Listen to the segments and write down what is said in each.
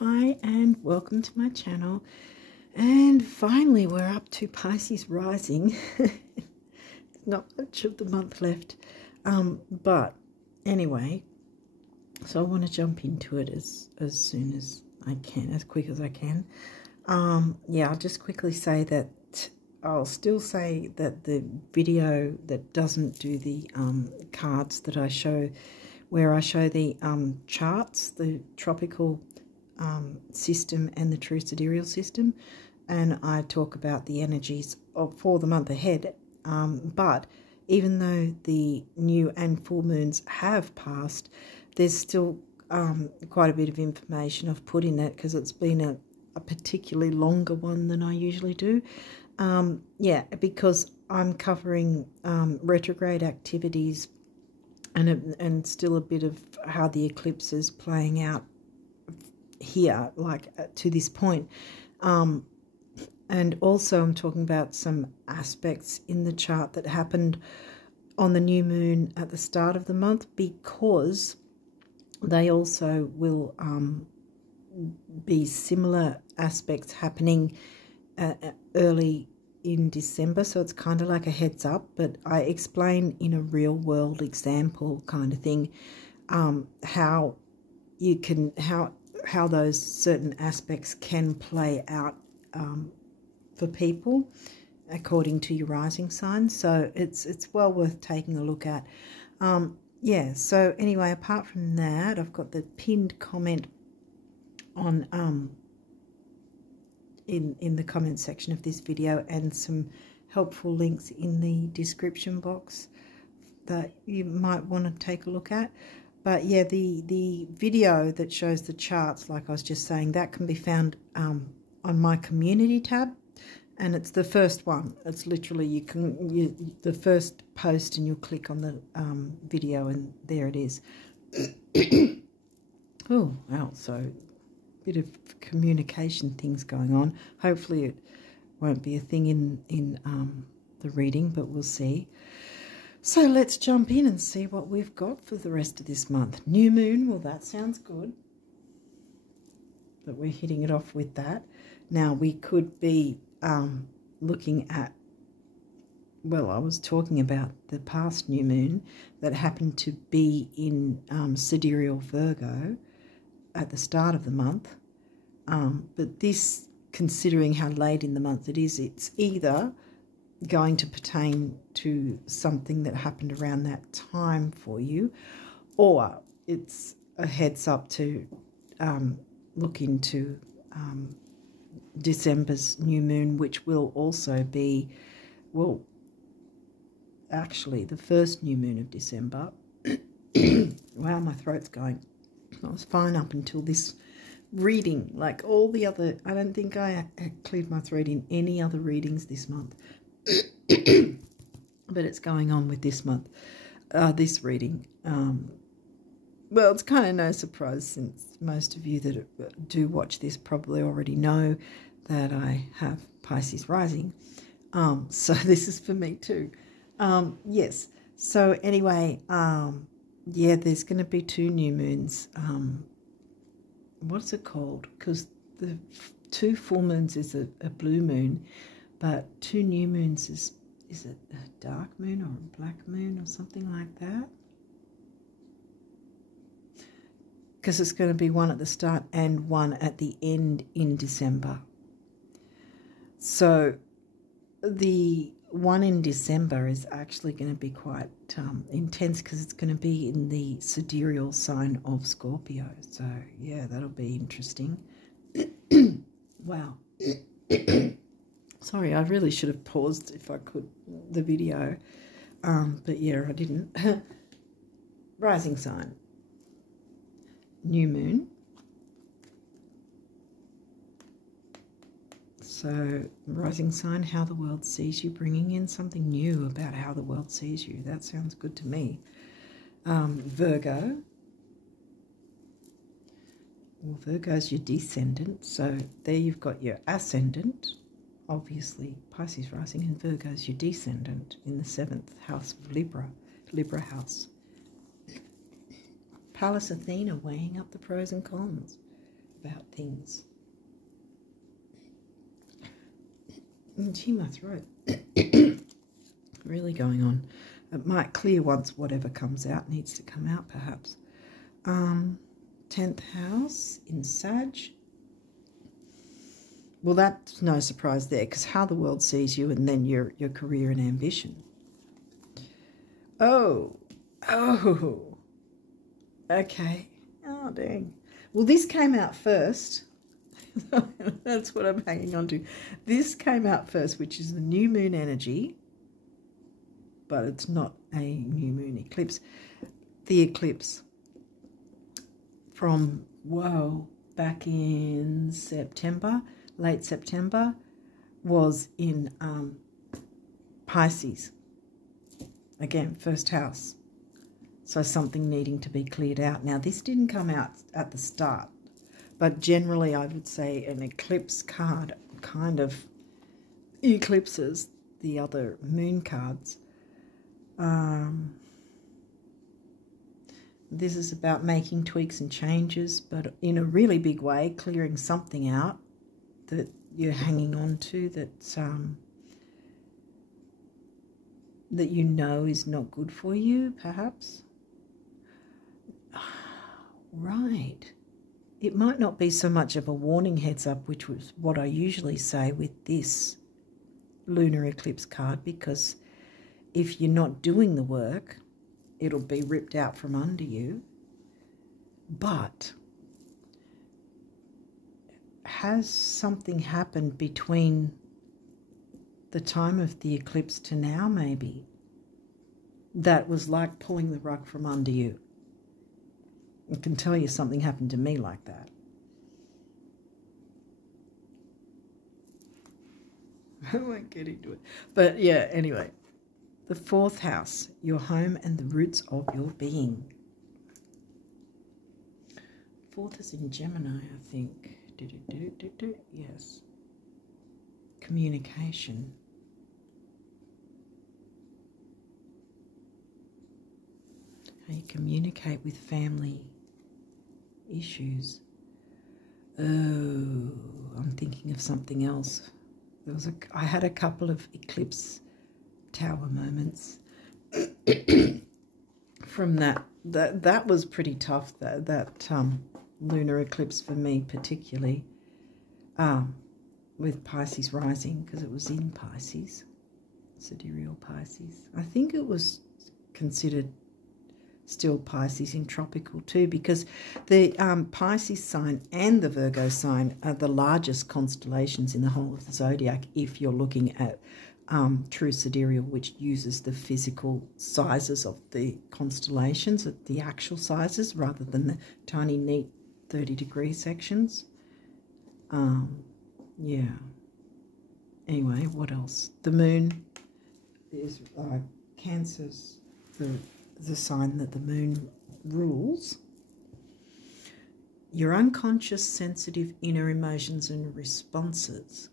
Hi and welcome to my channel. And finally we're up to Pisces rising. Not much of the month left, but anyway, so I want to jump into it as soon as I can, as quick as I can. Yeah, I'll just quickly say that I'll still say that the video that doesn't do the cards that I show, where I show the charts, the tropical system and the True Sidereal system, and I talk about the energies for the month ahead. But even though the new and full moons have passed, there's still quite a bit of information I've put in that because it's been a particularly longer one than I usually do. Yeah, because I'm covering retrograde activities and still a bit of how the eclipse is playing out here, like to this point. And also I'm talking about some aspects in the chart that happened on the new moon at the start of the month, because they also will be similar aspects happening early in December. So it's kind of like a heads up, but I explain in a real world example kind of thing how you can, how those certain aspects can play out for people according to your rising sign. So it's well worth taking a look at. Yeah, so anyway, apart from that, I've got the pinned comment on in the comment section of this video, and some helpful links in the description box that you might want to take a look at. But yeah, the video that shows the charts, like I was just saying, that can be found on my community tab, and it's the first one. It's literally the first post, and you'll click on the video, and there it is. Oh, wow, so a bit of communication things going on. Hopefully it won't be a thing in the reading, but we'll see. So let's jump in and see what we've got for the rest of this month. New moon, well, that sounds good, but we're hitting it off with that. Now, we could be looking at, well, I was talking about the past new moon that happened to be in sidereal Virgo at the start of the month. But this, considering how late in the month it is, it's either going to pertain to something that happened around that time for you, or it's a heads up to look into December's new moon, which will also be, well, actually the first new moon of December. Wow, my throat's going. I was fine up until this reading. Like all the other, I don't think I cleared my throat in any other readings this month. But it's going on with this month, this reading. Well, it's kind of no surprise, since most of you that do watch this probably already know that I have Pisces rising. So this is for me too. Yes. So anyway, yeah, there's going to be two new moons. What's it called? Because the two full moons is a blue moon, but two new moons is it a dark moon or a black moon or something like that? Because it's going to be one at the start and one at the end in December. So the one in December is actually going to be quite intense, because it's going to be in the sidereal sign of Scorpio. So yeah, that'll be interesting. Wow. Sorry, I really should have paused if I could the video, but yeah, I didn't. Rising sign, new moon. So rising sign, how the world sees you, bringing in something new about how the world sees you. That sounds good to me. Virgo. Well, Virgo's your descendant, so there you've got your ascendant. Obviously, Pisces rising, and Virgo's your descendant in the 7th house of Libra house. Pallas Athena weighing up the pros and cons. about things. Gee, my throat. Really going on. It might clear once whatever comes out needs to come out, perhaps. 10th house in Sag. Well, that's no surprise there, because how the world sees you and then your career and ambition. Oh, okay. Oh, dang. Well, this came out first. That's what I'm hanging on to. This came out first, which is the new moon energy, but it's not a new moon eclipse. The eclipse from, back in September, late September, was in Pisces. Again, first house. So something needing to be cleared out. Now, this didn't come out at the start, but generally I would say an eclipse card kind of eclipses the other moon cards. This is about making tweaks and changes, but in a really big way, clearing something out that you're hanging on to, that you know is not good for you, perhaps. Right. It might not be so much of a warning heads up, which was what I usually say with this lunar eclipse card, because if you're not doing the work, it'll be ripped out from under you. But has something happened between the time of the eclipse to now, maybe, that was like pulling the rug from under you? I can tell you something happened to me like that. I won't get into it. But yeah, anyway. The 4th house, your home and the roots of your being. 4th is in Gemini, I think. Yes. Communication. How you communicate with family issues. Oh, I'm thinking of something else. I had a couple of eclipse tower moments from that. That was pretty tough, that lunar eclipse for me, particularly with Pisces rising, because it was in Pisces, sidereal Pisces. I think it was considered still Pisces in tropical too, because the Pisces sign and the Virgo sign are the largest constellations in the whole of the zodiac, if you're looking at True Sidereal, which uses the physical sizes of the constellations, the actual sizes, rather than the tiny, neat 30-degree sections. Yeah. Anyway, what else? The moon is Cancer's the sign that the moon rules. Your unconscious, sensitive inner emotions and responses.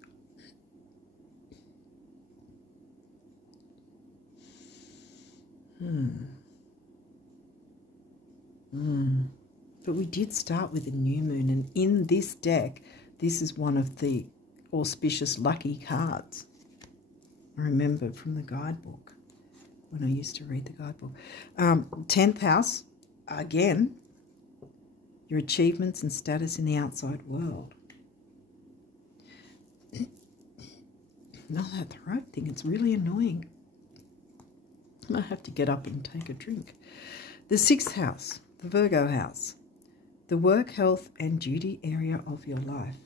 But we did start with a new moon, and in this deck, this is one of the auspicious lucky cards. I remember from the guidebook, when I used to read the guidebook. 10th house, again, your achievements and status in the outside world. Not that throat thing, it's really annoying. I have to get up and take a drink. The 6th house, the Virgo house, the work, health and duty area of your life.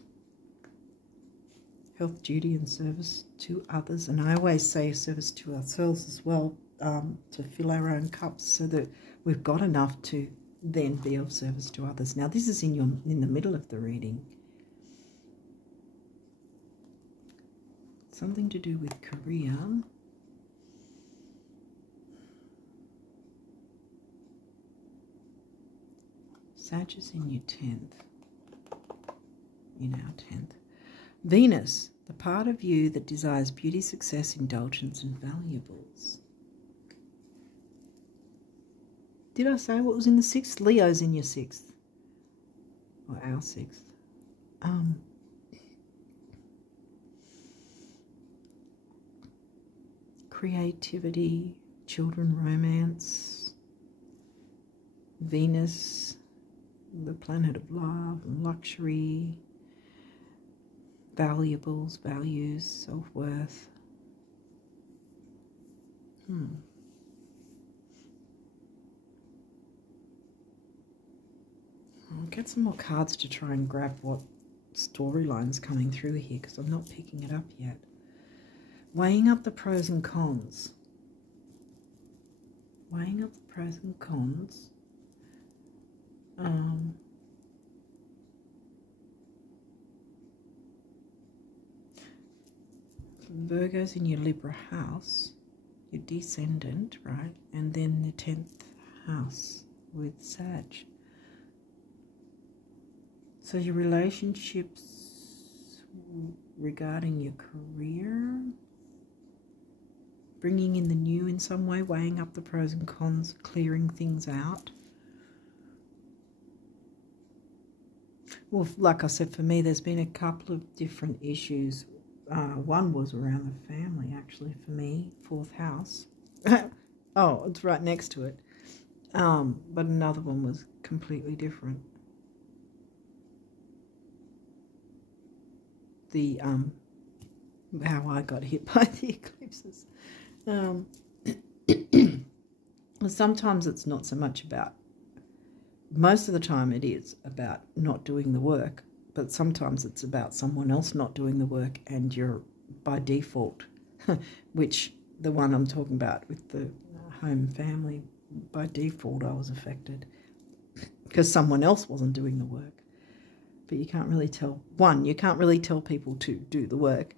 Health, duty and service to others. And I always say service to ourselves as well, to fill our own cups so that we've got enough to then be of service to others. Now, this is in the middle of the reading. Something to do with career. Sag is in your 10th. In our 10th. Venus, the part of you that desires beauty, success, indulgence, and valuables. Did I say what was in the 6th? Leo's in your 6th. Or our 6th. creativity, children, romance, Venus, the planet of love and luxury, valuables, values, self-worth. I'll get some more cards to try and grab what storyline's coming through here, because I'm not picking it up yet. Weighing up the pros and cons. Weighing up the pros and cons. Virgo's in your Libra house, your descendant, right? And then the 10th house with Sag. So your relationships regarding your career, bringing in the new in some way, weighing up the pros and cons, clearing things out. Well, like I said, for me, there's been a couple of different issues. One was around the family, actually, for me, 4th house. Oh, it's right next to it. But another one was completely different. The how I got hit by the eclipses. Sometimes it's not so much about, most of the time it is about not doing the work, but sometimes it's about someone else not doing the work and you're by default, which the one I'm talking about with the home family, by default I was affected because someone else wasn't doing the work. But you can't really tell, you can't really tell people to do the work.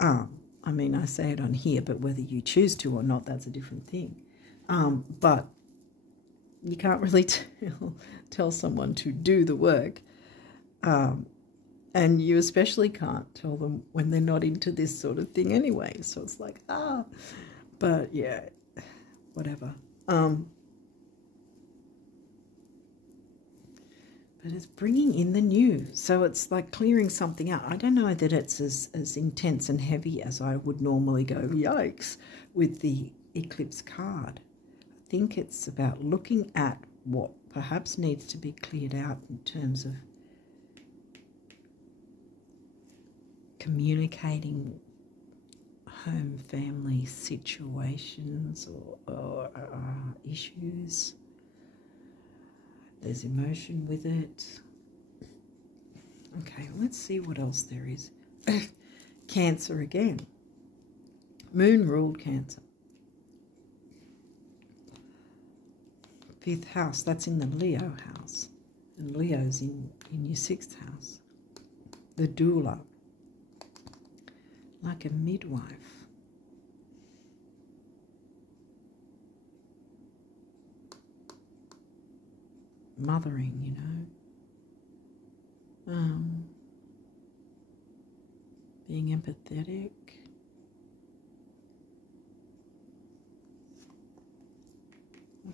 I mean, I say it on here, but whether you choose to or not, that's a different thing. But you can't really tell someone to do the work. And you especially can't tell them when they're not into this sort of thing anyway. So it's like, but yeah, whatever. But it's bringing in the new. So it's like clearing something out. I don't know that it's as intense and heavy as I would normally go, yikes, with the eclipse card. I think it's about looking at what perhaps needs to be cleared out in terms of communicating home family situations or issues. There's emotion with it. Okay, let's see what else there is. Cancer again. Moon ruled Cancer. 5th house, that's in the Leo house. And Leo's in your 6th house. The doula. Like a midwife. Mothering, you know. Being empathetic.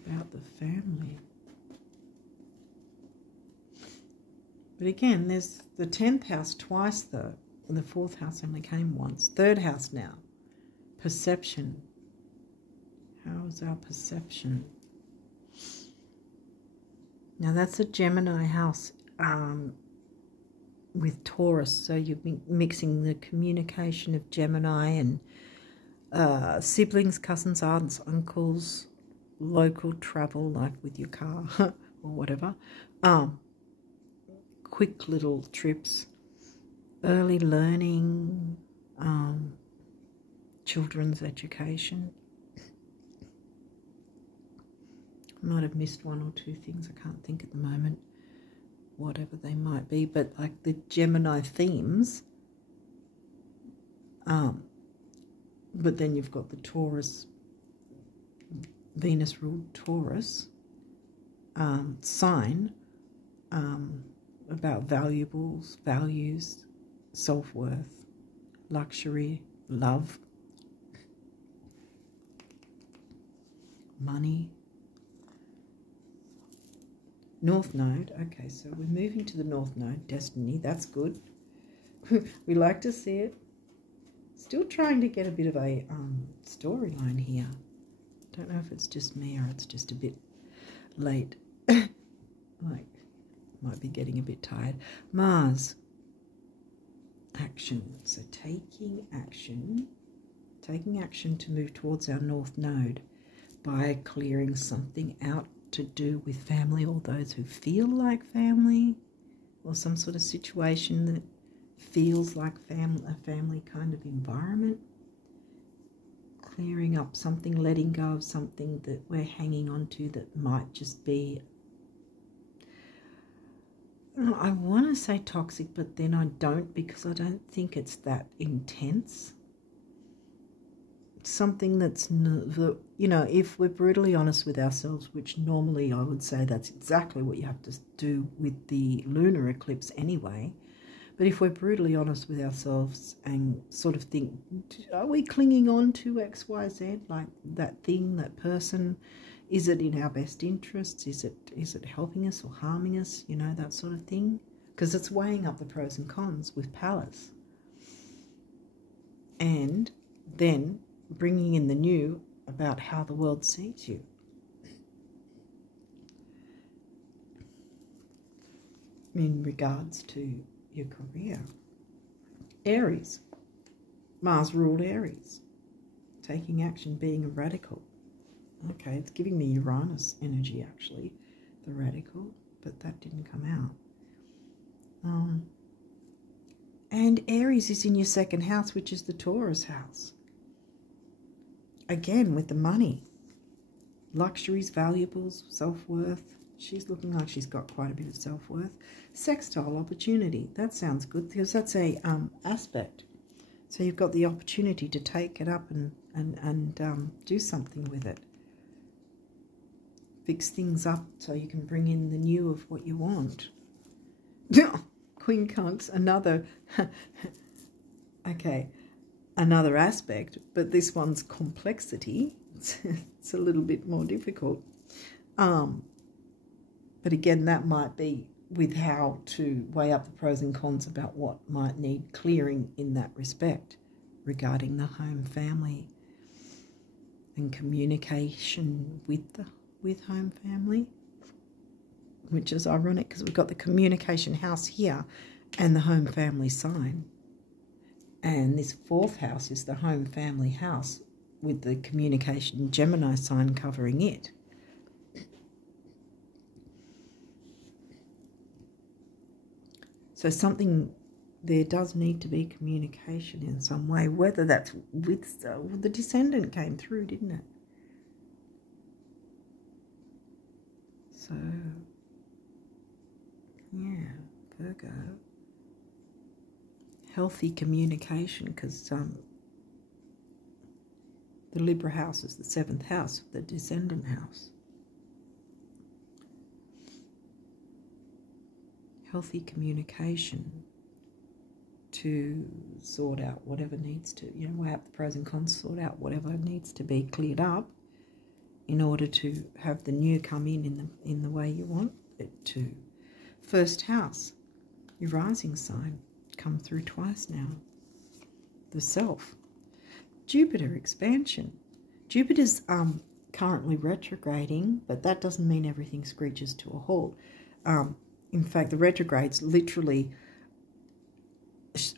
About the family. But again, there's the 10th house twice though, and the 4th house only came once. 3rd house now. Perception. How is our perception? Now that's a Gemini house with Taurus, so you've been mixing the communication of Gemini and siblings, cousins, aunts, uncles, local travel like with your car or whatever, quick little trips, early learning, children's education. I might have missed one or two things. I can't think at the moment, whatever they might be. But like the Gemini themes, but then you've got the Taurus, Venus ruled Taurus sign about valuables, values, self-worth, luxury, love, money. North Node, okay, so we're moving to the North Node, destiny, that's good. We like to see it. Still trying to get a bit of a storyline here. Don't know if it's just me or it's just a bit late. Like, might be getting a bit tired. Mars. Action. So taking action to move towards our north node by clearing something out to do with family or those who feel like family, or some sort of situation that feels like a family kind of environment. Clearing up something, letting go of something that we're hanging on to that might just be, I want to say toxic, but then I don't, because I don't think it's that intense. Something that's, you know, if we're brutally honest with ourselves, which normally I would say that's exactly what you have to do with the lunar eclipse anyway. But if we're brutally honest with ourselves and sort of think, are we clinging on to X, Y, Z, like that thing, that person? Is it in our best interests? Is it helping us or harming us? You know, that sort of thing. Because it's weighing up the pros and cons with Palace. And then bringing in the new about how the world sees you. In regards to your career. Aries. Mars ruled Aries. Taking action, being a radical. Okay, it's giving me Uranus energy, actually, the radical, but that didn't come out. And Aries is in your second house, which is the Taurus house. Again, with the money. Luxuries, valuables, self-worth. She's looking like she's got quite a bit of self-worth. Sextile opportunity. That sounds good, because that's a aspect. So you've got the opportunity to take it up and do something with it. Fix things up so you can bring in the new of what you want. Queen Conks, another, okay, another aspect, but this one's complexity. It's a little bit more difficult. But again, that might be with how to weigh up the pros and cons about what might need clearing in that respect regarding the home family and communication with home family, which is ironic because we've got the communication house here and the home family sign. And this fourth house is the home family house with the communication Gemini sign covering it. So something, there does need to be communication in some way, whether that's with, the descendant came through, didn't it? So, yeah, Virgo. Healthy communication, because the Libra house is the 7th house, the descendant house. Healthy communication to sort out whatever needs to, you know, weigh up the pros and cons, sort out whatever needs to be cleared up in order to have the new come in the way you want it to. First house, your rising sign, come through twice now. The self. Jupiter expansion. Jupiter's currently retrograding, but that doesn't mean everything screeches to a halt. In fact, the retrogrades literally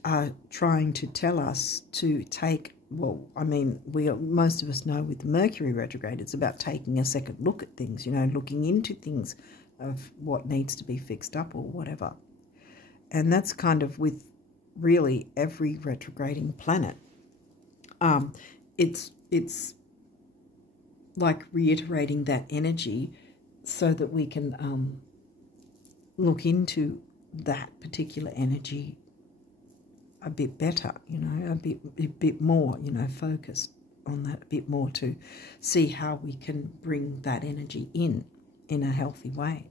are trying to tell us to take, well, I mean, most of us know with the Mercury retrograde, it's about taking a second look at things, you know, looking into things of what needs to be fixed up or whatever. And that's kind of with really every retrograding planet. It's like reiterating that energy so that we can look into that particular energy a bit better, you know, a bit more, you know, focused on that a bit more to see how we can bring that energy in a healthy way.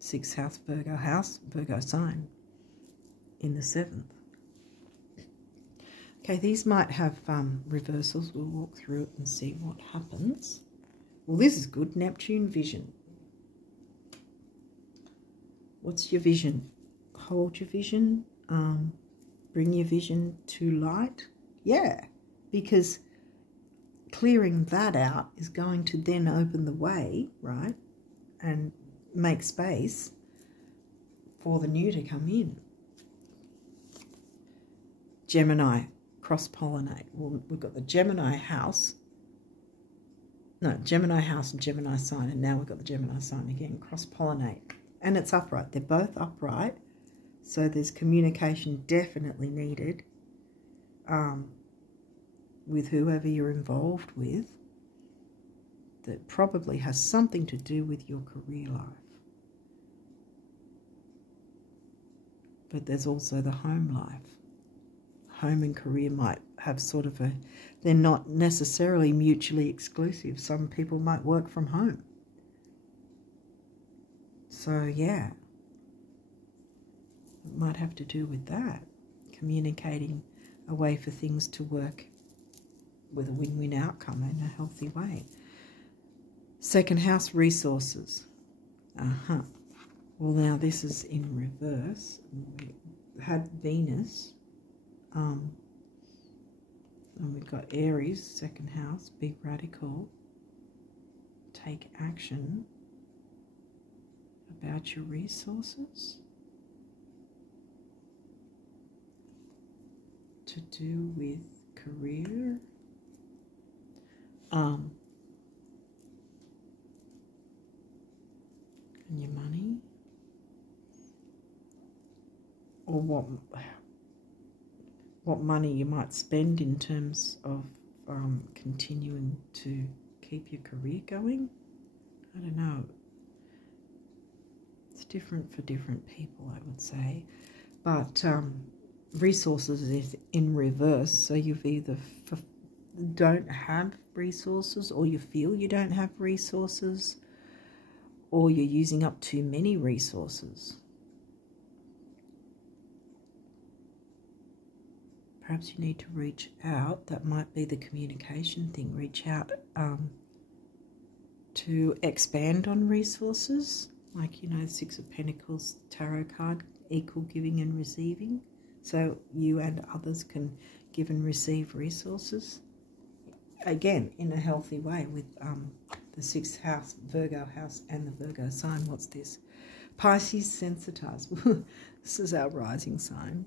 6th house, Virgo sign in the 7th. Okay, these might have reversals. We'll walk through it and see what happens. Well, this is good. Neptune vision. What's your vision? Hold your vision. Bring your vision to light. Yeah, because clearing that out is going to then open the way, right, and make space for the new to come in. Gemini, cross-pollinate. Well, we've got the Gemini house. No, Gemini house and Gemini sign, and now we've got the Gemini sign again, cross-pollinate. And it's upright. They're both upright, so there's communication definitely needed with whoever you're involved with that probably has something to do with your career life. But there's also the home life. Home and career might have sort of they're not necessarily mutually exclusive. Some people might work from home. So, yeah, it might have to do with that. Communicating a way for things to work with a win-win outcome in a healthy way. Second house, resources. Well, now this is in reverse. We had Venus. And we've got Aries, second house, be radical. Take action about your resources. To do with career. And your money. Or what money you might spend in terms of continuing to keep your career going. I don't know. It's different for different people, I would say. But resources is in reverse, so you've either don't have resources, or you feel you don't have resources, or you're using up too many resources. Perhaps you need to reach out. That might be the communication thing. Reach out to expand on resources. Like, you know, Six of Pentacles tarot card, equal giving and receiving. So you and others can give and receive resources. Again, in a healthy way with the 6th house, Virgo house, and the Virgo sign. What's this? Pisces, sensitized. This is our rising sign.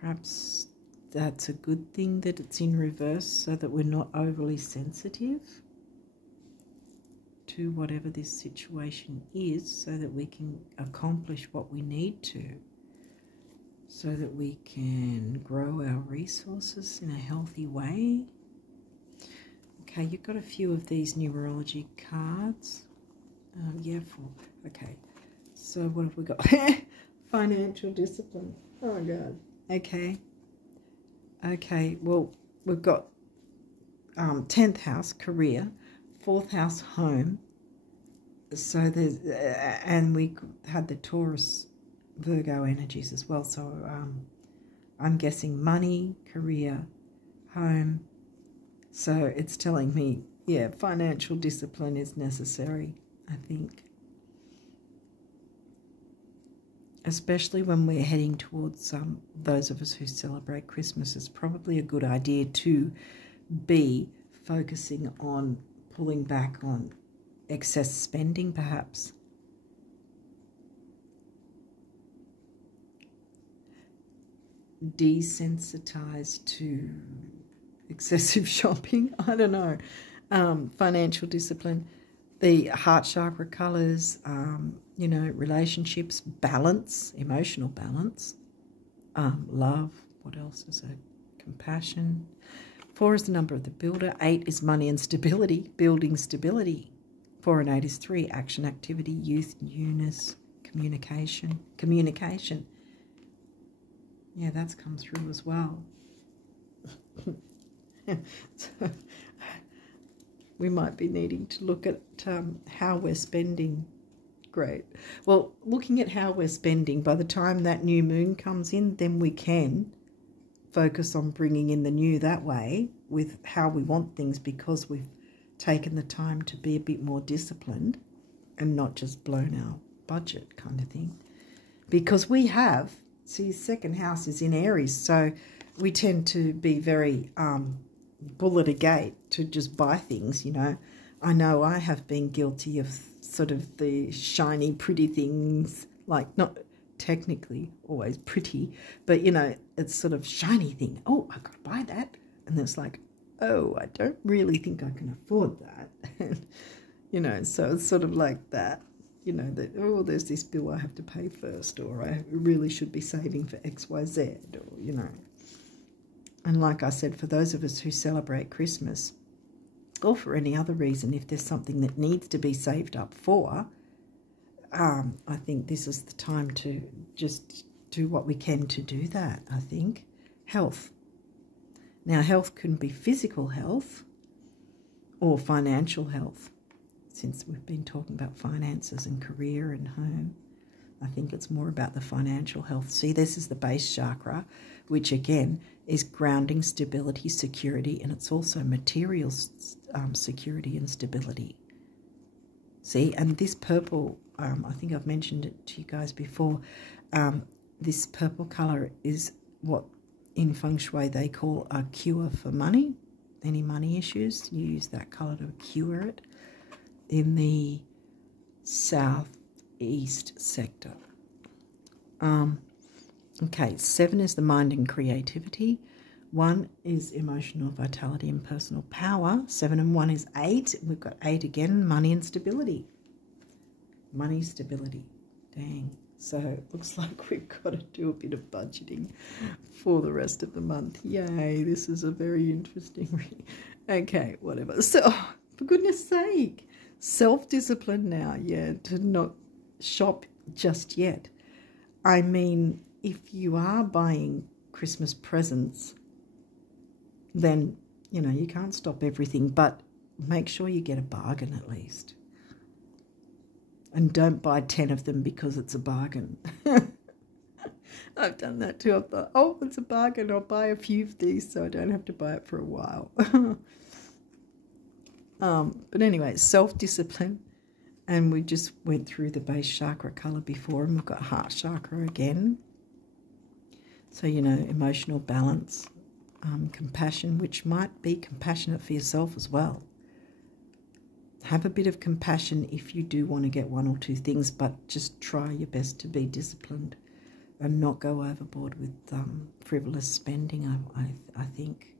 Perhaps that's a good thing that it's in reverse, so that we're not overly sensitive to whatever this situation is, so that we can accomplish what we need to, so that we can grow our resources in a healthy way. Okay, you've got a few of these numerology cards. Okay, so what have we got? Financial discipline. Oh my God. Okay, well, we've got 10th house, career, 4th house, home. So there's, and we had the Taurus, Virgo energies as well. So I'm guessing money, career, home. So it's telling me, yeah, financial discipline is necessary, I think. Especially when we're heading towards those of us who celebrate Christmas, it's probably a good idea to be focusing on pulling back on excess spending, perhaps. Desensitized to excessive shopping. I don't know. Financial discipline. The heart chakra colours, you know, relationships, balance, emotional balance, love. What else is it? Compassion. 4 is the number of the builder. 8 is money and stability, building stability. 4 and 8 is 3, action, activity, youth, newness, communication. Communication. Yeah, that's come through as well. So, we might be needing to look at how we're spending. Great. Well, looking at how we're spending, by the time that new moon comes in, then we can focus on bringing in the new that way with how we want things, because we've taken the time to be a bit more disciplined and not just blown budget kind of thing. Because we have, see, second house is in Aries, so we tend to be very bull at a gate to just buy things, you know. I know I have been guilty of sort of the shiny, pretty things, like not technically always pretty, but, you know, it's sort of shiny thing. Oh, I've got to buy that. And it's like, oh, I don't really think I can afford that. You know, so it's sort of like that, you know, that, oh, there's this bill I have to pay first, or I really should be saving for X, Y, Z, or, you know. And like I said, for those of us who celebrate Christmas, or for any other reason, if there's something that needs to be saved up for, I think this is the time to just do what we can to do that, I think. Health. Now, health can be physical health or financial health. Since we've been talking about finances and career and home, I think it's more about the financial health. See, this is the base chakra, which again is grounding, stability, security, and it's also material security and stability. See, and this purple, I think I've mentioned it to you guys before, this purple colour is what in feng shui they call a cure for money. Any money issues, you use that colour to cure it. In the southeast sector. Okay, 7 is the mind and creativity. 1 is emotional vitality and personal power. 7 and 1 is 8. We've got 8 again, money and stability. Money, stability. Dang. So it looks like we've got to do a bit of budgeting for the rest of the month. Yay, this is a very interesting read. Okay, whatever. So, for goodness sake, self-discipline now, yeah, to not shop just yet. I mean, if you are buying Christmas presents, then, you know, you can't stop everything, but make sure you get a bargain at least. And don't buy 10 of them because it's a bargain. I've done that too. I thought, oh, it's a bargain. I'll buy a few of these so I don't have to buy it for a while. But anyway, self-discipline. And we just went through the base chakra colour before, and we've got heart chakra again. So, you know, emotional balance, compassion, which might be compassionate for yourself as well. Have a bit of compassion if you do want to get 1 or 2 things, but just try your best to be disciplined and not go overboard with frivolous spending, I think.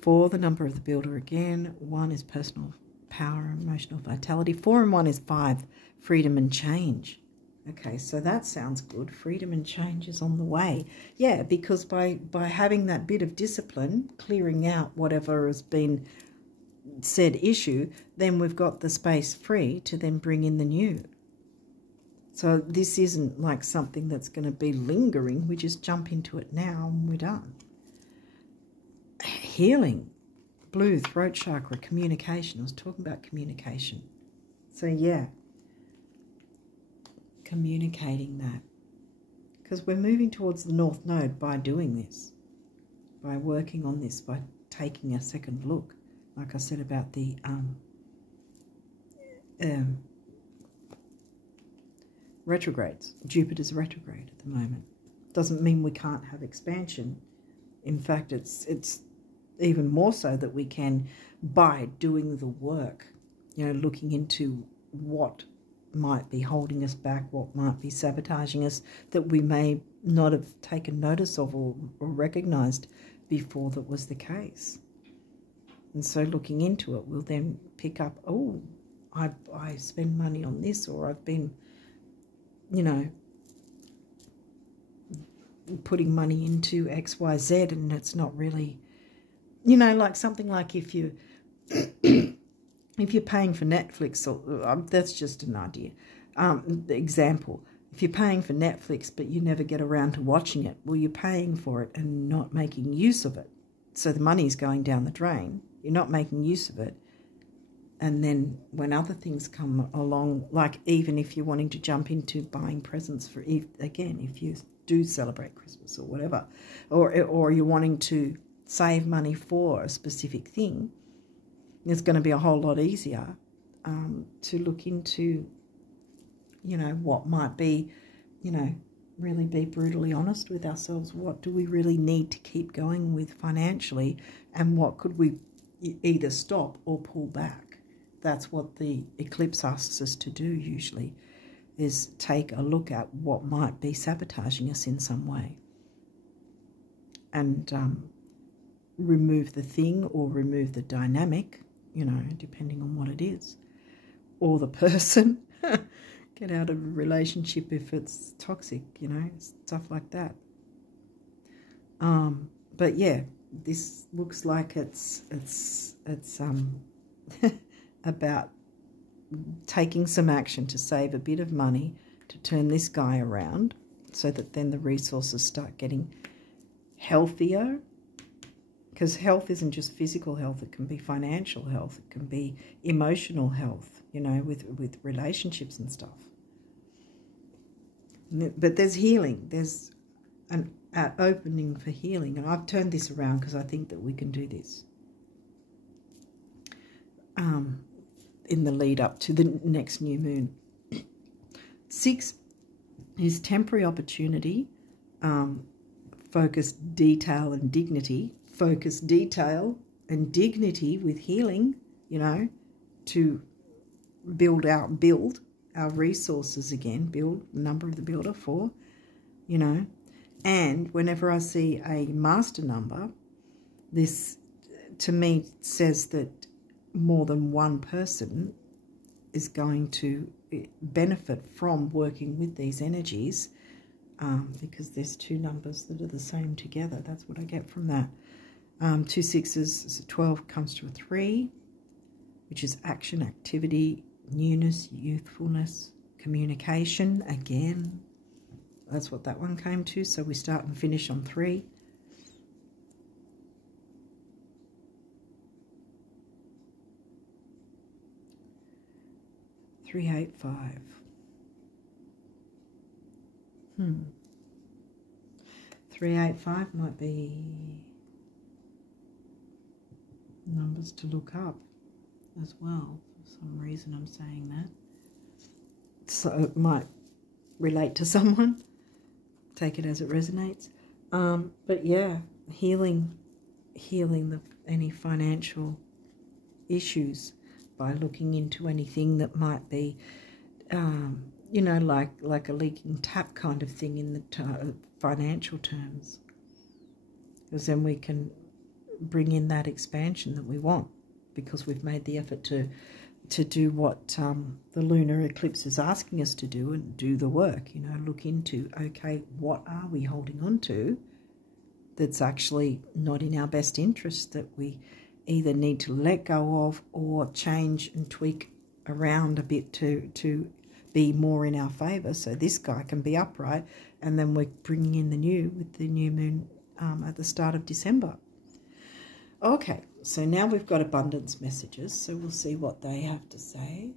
For the number of the builder again, 1 is personal power, emotional vitality. 4 and 1 is 5, freedom and change. Okay, so that sounds good. Freedom and change is on the way. Yeah, because by having that bit of discipline, clearing out whatever has been said issue, then we've got the space free to then bring in the new. So this isn't like something that's going to be lingering. We just jump into it now and we're done. Healing. Blue, throat chakra, communication. I was talking about communication. So yeah, communicating that. Because we're moving towards the North Node by doing this. By working on this, by taking a second look. Like I said about the retrogrades. Jupiter's retrograde at the moment. Doesn't mean we can't have expansion. In fact, it's even more so that we can, by doing the work, you know, looking into what might be holding us back, what might be sabotaging us, that we may not have taken notice of or recognised before that was the case. And so looking into it, we'll then pick up, oh, I spend money on this, or I've been, you know, putting money into X, Y, Z, and it's not really, you know, like something like if you if you're paying for Netflix, or that's just an idea, example. If you're paying for Netflix but you never get around to watching it, well, you're paying for it and not making use of it. So the money's going down the drain. You're not making use of it. And then when other things come along, like even if you're wanting to jump into buying presents for, again, if you do celebrate Christmas or whatever, or you're wanting to save money for a specific thing, it's going to be a whole lot easier to look into, you know, what might be, you know, really be brutally honest with ourselves. What do we really need to keep going with financially, and what could we either stop or pull back? That's what the eclipse asks us to do usually, is take a look at what might be sabotaging us in some way, and remove the thing or remove the dynamic, you know, depending on what it is, or the person. Get out of a relationship if it's toxic, you know, stuff like that. But yeah, this looks like it's about taking some action to save a bit of money to turn this guy around, so that then the resources start getting healthier. Because health isn't just physical health, it can be financial health, it can be emotional health, you know, with relationships and stuff. But there's healing, there's an opening for healing, and I've turned this around because I think that we can do this in the lead up to the next new moon. 6 is temporary opportunity, focused detail and dignity. Focus, detail, and dignity with healing, you know, to build our resources again, build the number of the builder 4, you know. And whenever I see a master number, this to me says that more than one person is going to benefit from working with these energies, because there's 2 numbers that are the same together. That's what I get from that. 2 6s, 12 comes to a 3, which is action, activity, newness, youthfulness, communication. Again, that's what that one came to. So we start and finish on 3. Three, 8, 5. 3, 8, 5 might be numbers to look up as well. For some reason I'm saying that. So it might relate to someone. Take it as it resonates. But yeah, healing any financial issues by looking into anything that might be, you know, like a leaking tap kind of thing in the financial terms. Because then we can bring in that expansion that we want, because we've made the effort to do what the lunar eclipse is asking us to do, and do the work, you know, look into, okay, what are we holding on to that's actually not in our best interest, that we either need to let go of or change and tweak around a bit to be more in our favour, so this guy can be upright. And then we're bringing in the new with the new moon at the start of December. Okay, so now we've got abundance messages, so we'll see what they have to say.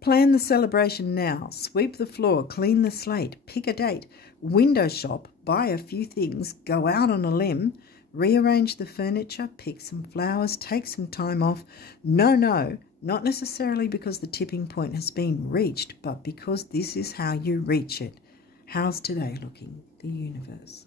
Plan the celebration now. Sweep the floor, clean the slate, pick a date, window shop, buy a few things, go out on a limb, rearrange the furniture, pick some flowers, take some time off. No, not necessarily because the tipping point has been reached, but because this is how you reach it. How's today looking, the universe?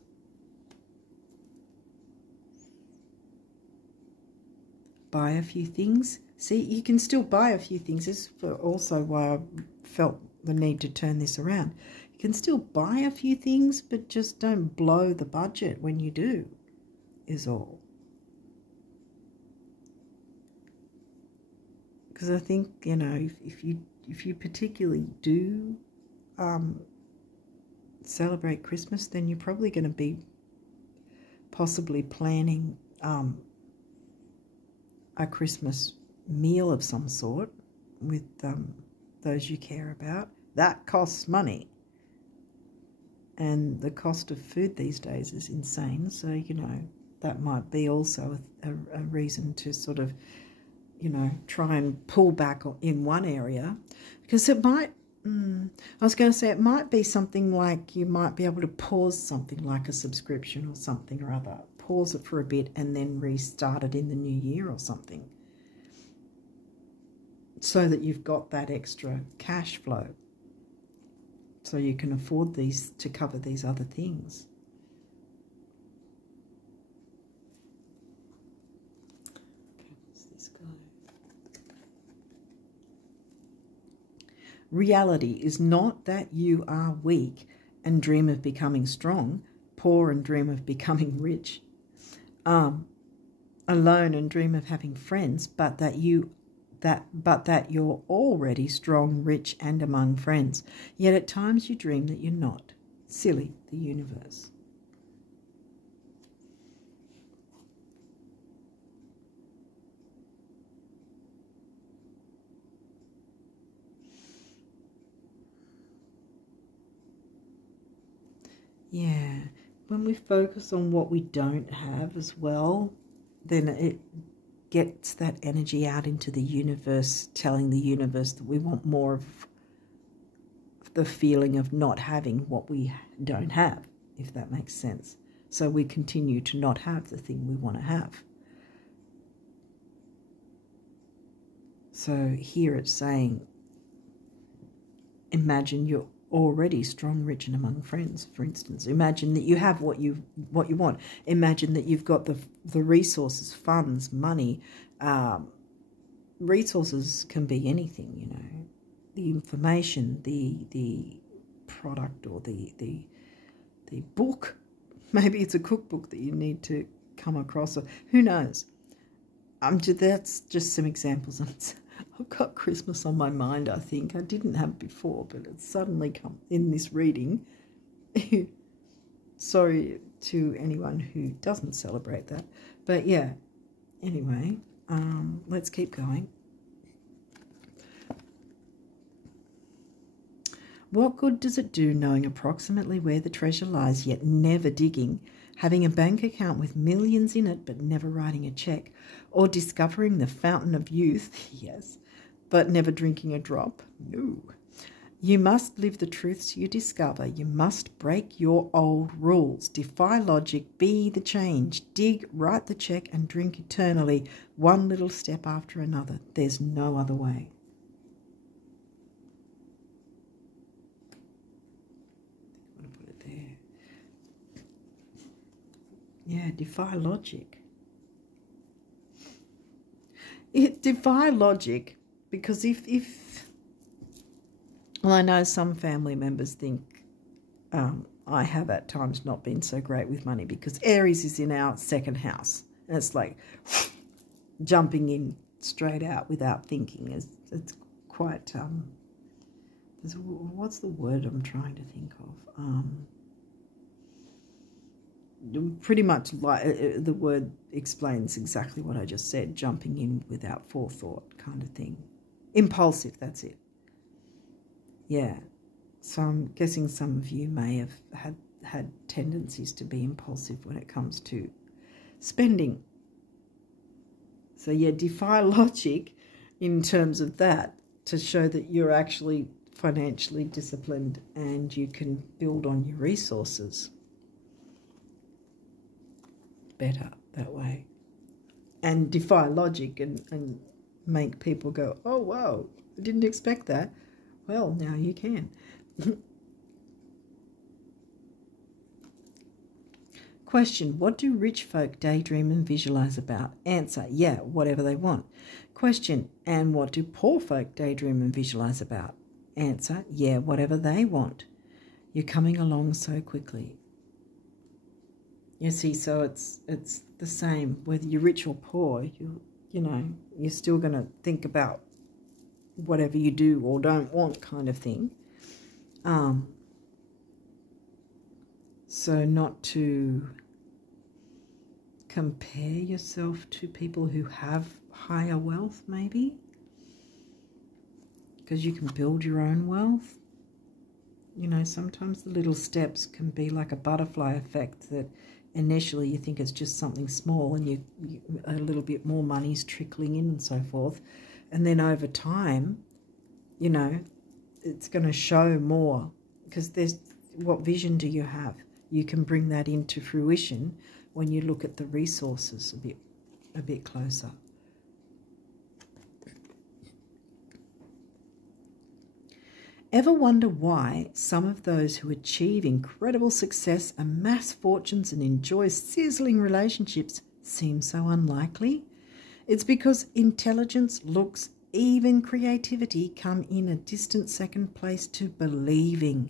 Buy a few things. See, you can still buy a few things. This is also why I felt the need to turn this around. You can still buy a few things, but just don't blow the budget when you do, is all. Because I think, you know, if you particularly do celebrate Christmas, then you're probably going to be possibly planning a Christmas meal of some sort with those you care about. That costs money. And the cost of food these days is insane. So, you know, that might be also a reason to sort of, you know, try and pull back in one area. Because it might, I was going to say, it might be something like you might be able to pause something like a subscription or something or other. pause it for a bit and then restart it in the new year or something, so that you've got that extra cash flow, so you can afford these to cover these other things. Reality is not that you are weak and dream of becoming strong, poor and dream of becoming rich, alone and dream of having friends, but that you're already strong, rich, and among friends. Yet at times you dream that you're not. Silly, the universe. Yeah, when we focus on what we don't have as well, then it gets that energy out into the universe, telling the universe that we want more of the feeling of not having what we don't have, if that makes sense. So we continue to not have the thing we want to have. So here it's saying, imagine you're already strong, rich, and among friends, for instance. Imagine that you have what you want. Imagine that you've got the resources, funds, money. Resources can be anything, you know, the information, the product, or the book. Maybe it's a cookbook that you need to come across, or who knows. That's just some examples. I've got Christmas on my mind, I think. I didn't have before, but it's suddenly come in this reading. Sorry to anyone who doesn't celebrate that. But yeah, anyway, let's keep going. What good does it do knowing approximately where the treasure lies, yet never digging, having a bank account with millions in it but never writing a check, or discovering the fountain of youth, yes, but never drinking a drop? No. You must live the truths you discover. You must break your old rules. Defy logic, be the change. Dig, write the check, and drink eternally, one little step after another. There's no other way. I'm going to put it there. Yeah, defy logic. Defy logic, because if well, I know some family members think I have at times not been so great with money, because Aries is in our second house, and it's like jumping in straight out without thinking. It's quite what's the word I'm trying to think of? Pretty much like the word explains exactly what I just said, jumping in without forethought kind of thing. Impulsive, that's it. Yeah. So I'm guessing some of you may have had tendencies to be impulsive when it comes to spending. So yeah, defy logic in terms of that, to show that you're actually financially disciplined and you can build on your resources better that way. And defy logic and make people go, oh, wow, I didn't expect that. Well, now you can. Question, what do rich folk daydream and visualize about? Answer, yeah, whatever they want. Question, and what do poor folk daydream and visualize about? Answer, yeah, whatever they want. You're coming along so quickly. You see, so it's the same whether you're rich or poor. You know, you're still going to think about whatever you do or don't want, kind of thing. So not to compare yourself to people who have higher wealth, maybe, because you can build your own wealth. You know, sometimes the little steps can be like a butterfly effect, that initially you think it's just something small and you a little bit more money's trickling in and so forth. And then over time, you know, it's going to show more, because there's, what vision do you have? You can bring that into fruition when you look at the resources a bit closer. Ever wonder why some of those who achieve incredible success, amass fortunes and enjoy sizzling relationships seem so unlikely? It's because intelligence, looks, even creativity come in a distant second place to believing.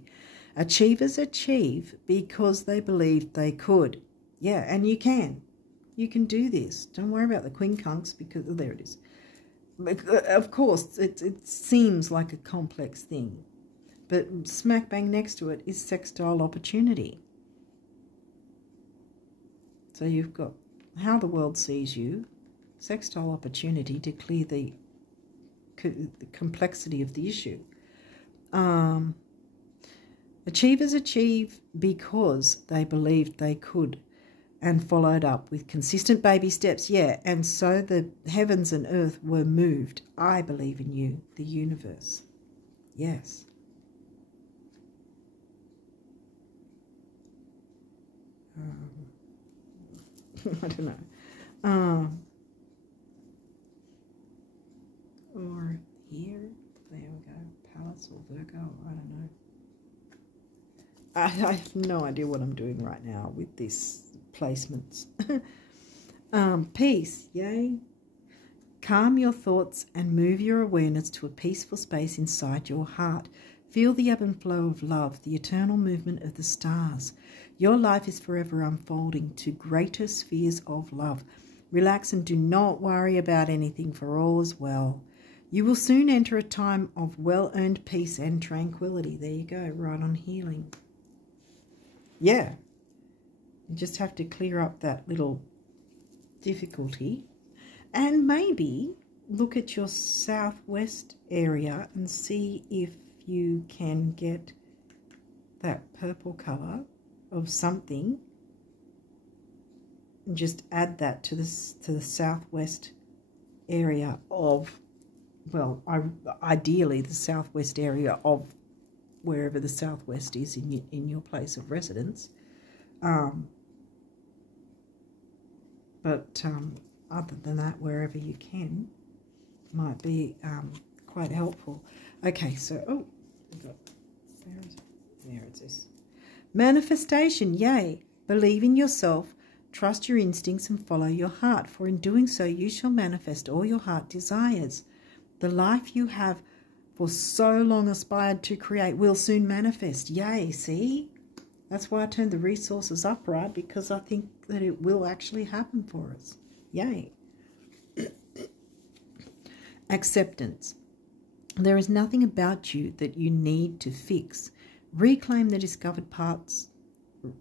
Achievers achieve because they believed they could. Yeah, and you can. You can do this. Don't worry about the quincunx because, oh, there it is. Of course, it seems like a complex thing, but smack bang next to it is sextile opportunity. So you've got how the world sees you, sextile opportunity to clear the complexity of the issue. Achievers achieve because they believed they could and followed up with consistent baby steps. Yeah, and so the heavens and earth were moved. I believe in you, the universe. Yes. I don't know. Or here. There we go. Palace or Virgo. I don't know. I have no idea what I'm doing right now with this placements. Peace, yay. Calm your thoughts and move your awareness to a peaceful space inside your heart. Feel the ebb and flow of love, the eternal movement of the stars. Your life is forever unfolding to greater spheres of love. Relax and do not worry about anything, for all is well. You will soon enter a time of well-earned peace and tranquility. There you go, right on healing. Yeah. You just have to clear up that little difficulty. And maybe look at your southwest area and see if you can get that purple colour of something. And just add that to the southwest area of, well, ideally the southwest area of wherever the southwest is in your place of residence. But other than that, wherever you can, might be quite helpful. Okay, so, where is it? There it is. Manifestation, yay. Believe in yourself, trust your instincts and follow your heart, for in doing so you shall manifest all your heart desires. The life you have for so long aspired to create will soon manifest. Yay, see? That's why I turned the resources up, right? Because I think that it will actually happen for us. Yay. Acceptance. There is nothing about you that you need to fix. Reclaim the discovered parts.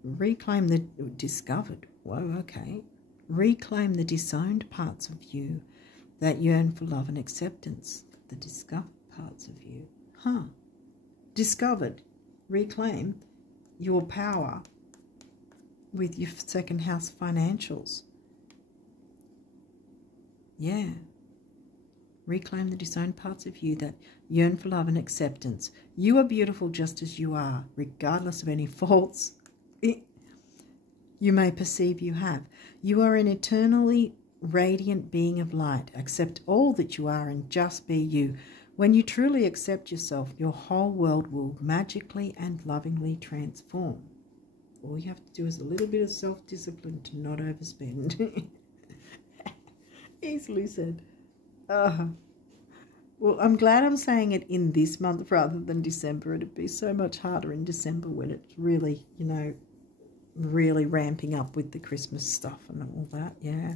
Reclaim the discovered. Whoa, okay. Reclaim the disowned parts of you that yearn for love and acceptance. The discovered parts of you. Discovered. Reclaim your power with your second house financials. Yeah. Reclaim the disowned parts of you that yearn for love and acceptance. You are beautiful just as you are, regardless of any faults you may perceive you have. You are an eternally radiant being of light. Accept all that you are and just be you. When you truly accept yourself, your whole world will magically and lovingly transform. All you have to do is a little bit of self-discipline to not overspend. Easily said. Well, I'm glad I'm saying it in this month rather than December. It'd be so much harder in December when it's really, you know, really ramping up with the Christmas stuff and all that, yeah.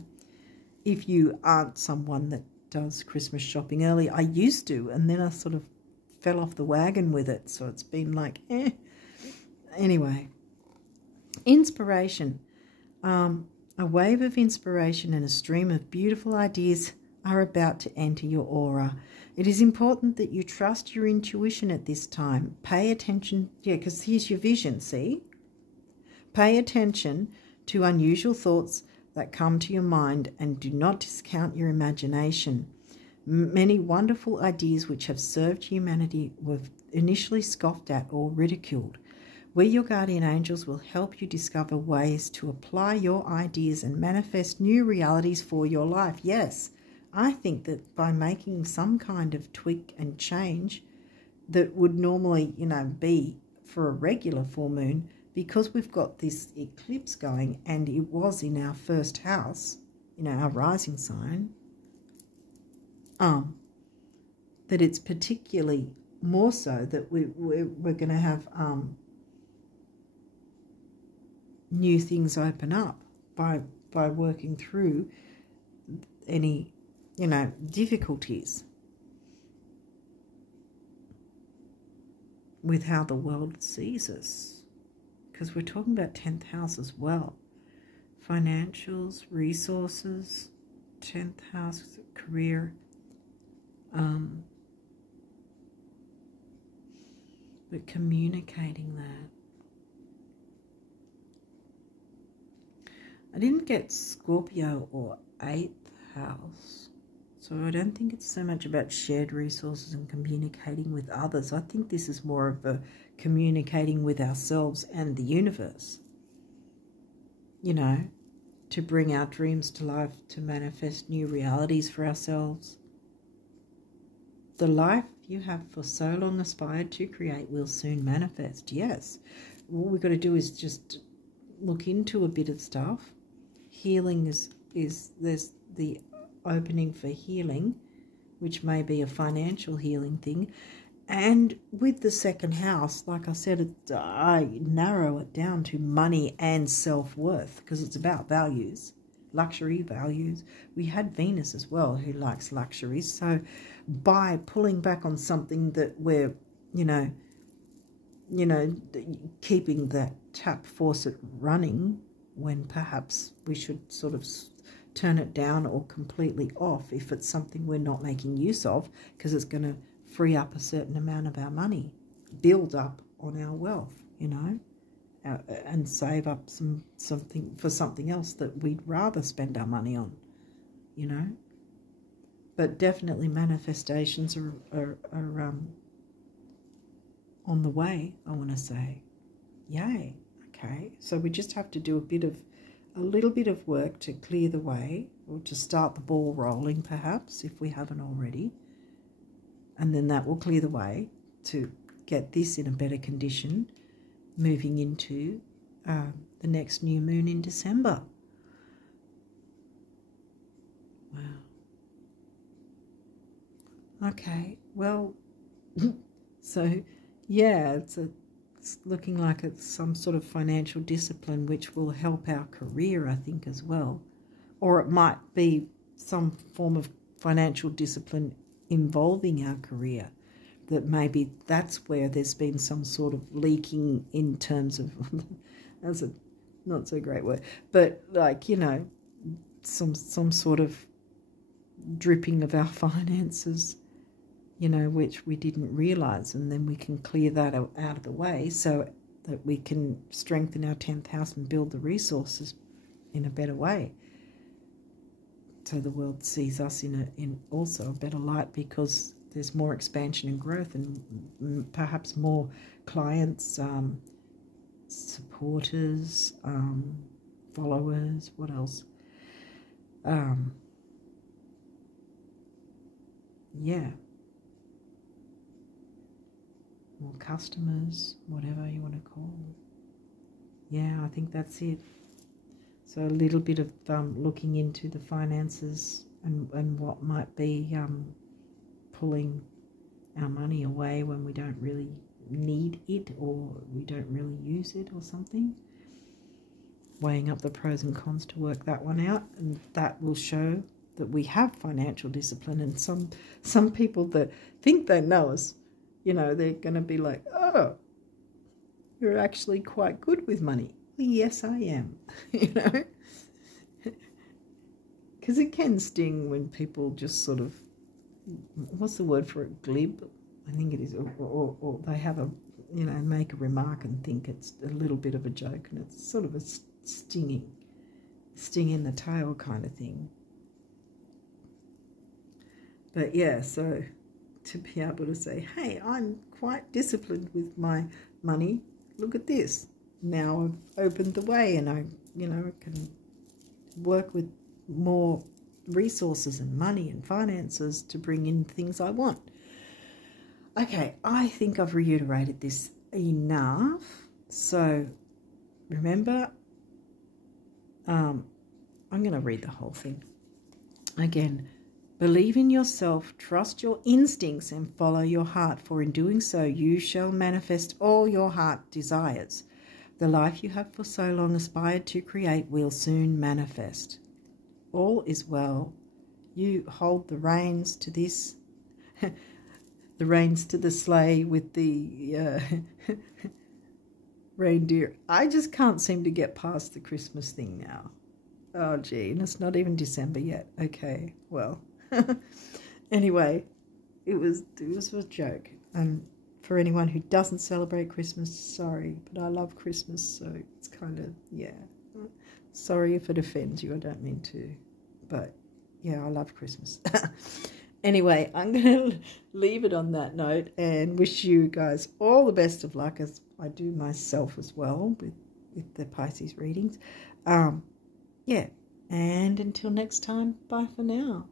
If you aren't someone that does Christmas shopping early, I used to, and then I sort of fell off the wagon with it, so it's been like, Anyway, inspiration. A wave of inspiration and a stream of beautiful ideas are about to enter your aura. It is important that you trust your intuition at this time. Pay attention, because here's your vision, see? Pay attention to unusual thoughts that come to your mind and do not discount your imagination. Many wonderful ideas which have served humanity were initially scoffed at or ridiculed. We, your guardian angels, will help you discover ways to apply your ideas and manifest new realities for your life. Yes, I think that by making some kind of tweak and change that would normally, be for a regular full moon, because we've got this eclipse going and it was in our first house, our rising sign, that it's particularly more so that we're going to have new things open up by working through any, difficulties with how the world sees us. Because we're talking about 10th house as well. Financials, resources, 10th house, career. But communicating that. I didn't get Scorpio or 8th house. So I don't think it's so much about shared resources and communicating with others. I think this is more of a communicating with ourselves and the universe. To bring our dreams to life, to manifest new realities for ourselves. The life you have for so long aspired to create will soon manifest. Yes. All we've got to do is just look into a bit of stuff. Healing is there's the opening for healing, which may be a financial healing thing. And with the second house, like I said, I narrow it down to money and self-worth, because it's about values, luxury values. We had Venus as well, who likes luxuries. So by pulling back on something that we're, keeping that tap faucet running when perhaps we should sort of turn it down or completely off if it's something we're not making use of, because it's going to free up a certain amount of our money, build up on our wealth, and save up something for something else that we'd rather spend our money on, But definitely manifestations are on the way, I want to say. Yay. Okay. So we just have to do a little bit of work to clear the way, or to start the ball rolling perhaps, if we haven't already. And then that will clear the way to get this in a better condition moving into the next new moon in December. Wow. Okay, well, so yeah, it's looking like it's some sort of financial discipline which will help our career, I think, as well. Or it might be some form of financial discipline involving our career, that maybe that's where there's been some sort of leaking in terms of that's a not so great word, but like, some sort of dripping of our finances, which we didn't realize, and then we can clear that out of the way so that we can strengthen our 10th house and build the resources in a better way, so the world sees us in also a better light, because there's more expansion and growth, and perhaps more clients, supporters, followers, what else? Yeah. More customers, whatever you want to call them. Yeah, I think that's it. So a little bit of looking into the finances and what might be pulling our money away when we don't really need it, or we don't really use it, or something. Weighing up the pros and cons to work that one out, and that will show that we have financial discipline. And some people that think they know us, they're going to be like, oh, you're actually quite good with money. Well, yes, I am, because it can sting when people just sort of, what's the word for it, glib, I think it is, or they have a, make a remark and think it's a little bit of a joke, and it's sort of a sting in the tail kind of thing. But yeah, so to be able to say, hey, I'm quite disciplined with my money, look at this. Now I've opened the way, and I, you know, can work with more resources and money and finances to bring in things I want. Okay, I think I've reiterated this enough. So remember, I'm going to read the whole thing again. Believe in yourself, trust your instincts, and follow your heart, for in doing so you shall manifest all your heart desires. The life you have for so long aspired to create will soon manifest. All is well. You hold the reins to this, the reins to the sleigh with the reindeer. I just can't seem to get past the Christmas thing now. Oh, gee, and it's not even December yet. Okay, well. Anyway, it was a joke. And for anyone who doesn't celebrate Christmas, sorry, but I love Christmas, so it's kind of, yeah. Sorry if it offends you, I don't mean to. But, yeah, I love Christmas. Anyway, I'm going to leave it on that note and wish you guys all the best of luck, as I do myself as well with the Pisces readings. Yeah, and until next time, bye for now.